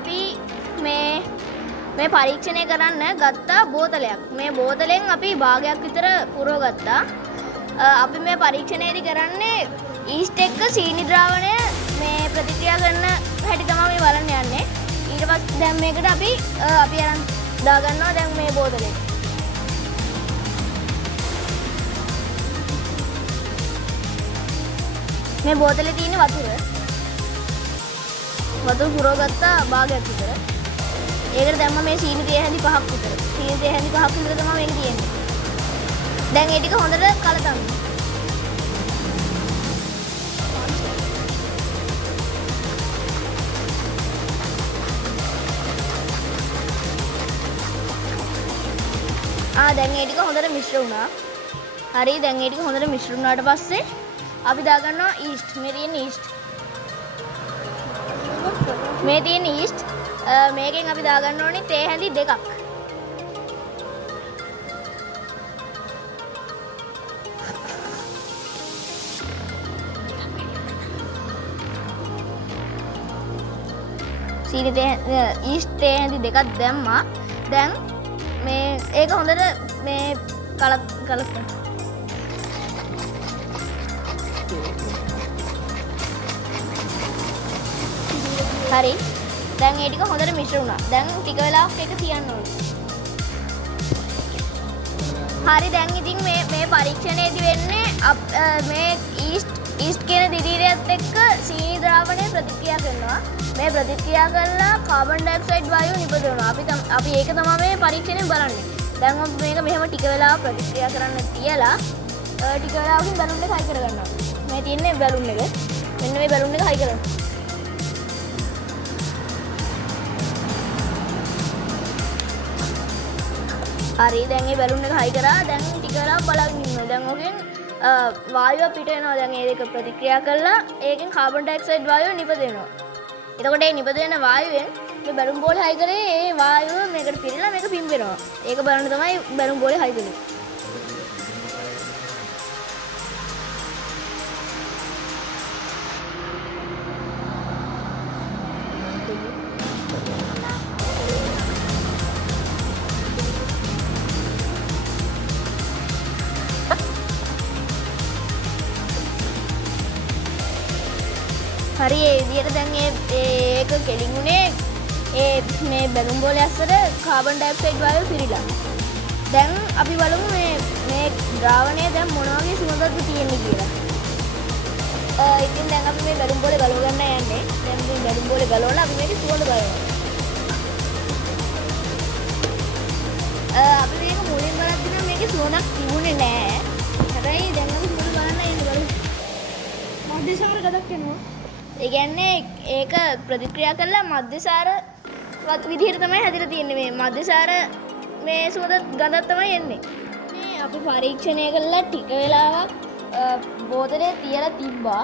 අපි මේ පරීක්ෂණය කරන්න ගත්තා බෝතලයක්. මේ බෝතලෙන් අපි භාගයක් විතර පුරව ගත්තා. අපි මේ පරීක්ෂණයේදී කරන්නේ ඊස්ට් එක්ක සීනි ද්‍රාවණය මේ ප්‍රතික්‍රියා කරන හැටි තමයි මේ බලන්න යන්නේ. ඊට පස්සේ දැන් මේකට අපි අරන් දාගන්නවා දැන් මේ බෝතලේ. මේ බෝතලේ තියෙන වතුර පුරව ගත්තා භාගයක් විතර. ඒකට දැම්ම මේ සීනි තේ හැඳි 5ක් විතර. සීනි තේ හැඳි 5ක් විතර තමයි මේක තියෙන්නේ. දැන් ඒ ටික හොඳට කලතන්න. දැන් ඒ ටික හොඳට මිශ්‍ර වුණා. හරි දැන් ඒ ටික හොඳට මිශ්‍ර වුණාට පස්සේ අපි දාගන්නවා ඊස්ට්. මේ තියෙන ඊස්ට්. මේ තියෙන ඊස්ට් මේකෙන් අපි දාගන්න ඕනේ තේ හැඳි 2ක්. සීනි තේ ඊස්ට් තේ හැඳි 2ක් දැම්මා. දැන් මේ ඒක හොඳට මේ කලන්න. හරි දැන් ඒ ටික හොඳට මිශ්‍ර වුණා. දැන් ටික වෙලාවක් ඒක තියන්න ඕනේ. හරි දැන් ඉතින් මේ පරීක්ෂණයේදී වෙන්නේ මේ ඊස්ට් කියන දිදීරයත් එක්ක සීනි ද්‍රාවණය ප්‍රතික්‍රියා කරනවා. මේ ප්‍රතික්‍රියා කරලා කාබන් ඩයොක්සයිඩ් වායුව නිපදවනවා. අපි ඒක තමයි මේ පරීක්ෂණයෙන් බලන්නේ. දැන් මේක මෙහෙම ටික වෙලාවක් ප්‍රතික්‍රියා කරන්න තියලා ටික වෙලාවකින් බැලුන් එක හයි කරගන්නවා. මේ තියෙන්නේ බැලුන් එක. මෙන්න මේ බැලුන් එක හයි කරනවා. හරි දැන් මේ බැලුන් එක හයි කරා. දැන් ටික වෙලාවක් බලන් ඉන්නවා. දැන් ඔකෙන් වායුව පිට වෙනවා. දැන් මේ දෙක ප්‍රතික්‍රියා කරලා ඒකෙන් කාබන් ඩයොක්සයිඩ් වායුව නිපදවෙනවා. එතකොට මේ නිපදවෙන වායුවෙන් මේ බැලුන් බෝලේ හයි කරේ ඒ වායුව මේකට පිරෙලා මේක පිම්බෙනවා. ඒක බලන්න තමයි බැලුන් බෝලේ හයි කරන්නේ. හරි ඒ විදිහට දැන් ඒක කෙලින්ුනේ මේ බැලුම් බෝලේ අස්සර කාබන් ඩයොක්සයිඩ් වායුව පිරීලා. දැන් අපි බලමු මේ ද්‍රාවණය දැන් මොන වගේ සුවඳක්ද තියෙන්නේ කියලා. ඉතින් දැන් අපි මේ බැලුම් බෝලේ ගලව ගන්න යන්නේ. දැන් මේ බැලුම් බෝලේ ගලවලා අපි මේකේ සුවඳ බලනවා. අපි මේක මුලින් බලද්දී නම් මේකේ සුවඳක් තිබුණේ නෑ. හැබැයි දැන් අපි සුවඳ බලන්න යන්නේ බලමු. මධ්‍යසාර ගඳක් එනවා. ඒ කියන්නේ ඒක ප්‍රතික්‍රියා කළා මධ්‍යසාරවත් විදිහට තමයි හැදිලා තියෙන්නේ. මේ මධ්‍යසාර මේ සුවඳ ගඳක් තමයි එන්නේ. මේ අපි පරීක්ෂණය කළා ටික වෙලාවක් බෝතලේ තියලා තිබ්බා.